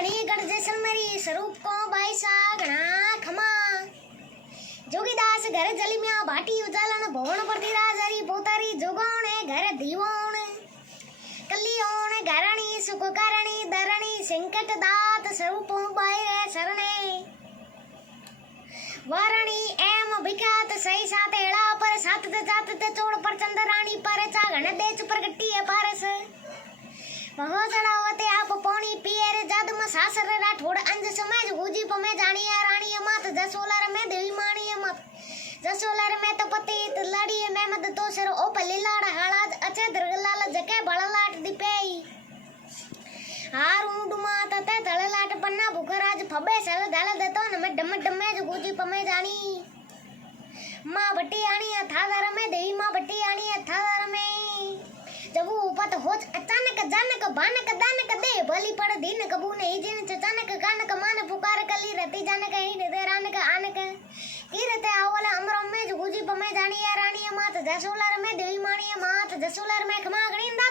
घनी गढ़ जैसलमेरी स्वरूप को बाईसा घना खमा जोगीदास घर जली में भाटी उजालन भवन परती राजारी पोतारी जोगोणे घर दीवोण कलियोण घरणी सुख करणी दरणी संकट दात स्वरूप बायरे शरणे वारणी एम विख्यात सही साथ एड़ा पर सात चोड़ पर चंद्राणी पर चागण देच प्रगटी है पारस वहो चढ़ावते आप पौनी पियर जद में सासर राठौड़ अंज समाज गुजी पमे जानी रानी मात जसोलर में देवी मानी मत जसोलर में तो पति लड़ी में मद तो सर ओ पल्ली लाड़ हालाज अचे दरगलाल जके बड़लाट दिपेई हार ऊंड मात ते तळलाट पन्ना बुखराज फबे सर दल दतो न में डम डमे जो गुजी पमे जानी मां बट्टी आनी थादर में देवी मां बट्टी आनी थादर में जब वो उपत होच अचानक जानक बानक दानक दे भली पड़ दिन कबू नहीं जिन चचानक कानक मान पुकार कली रति जानक ही निरानक आनक कीरते आवल अमर में जो गुजी पमे जानी रानी मात जसोलर में देवी मानी मात जसोलर में खमा गणी दाता।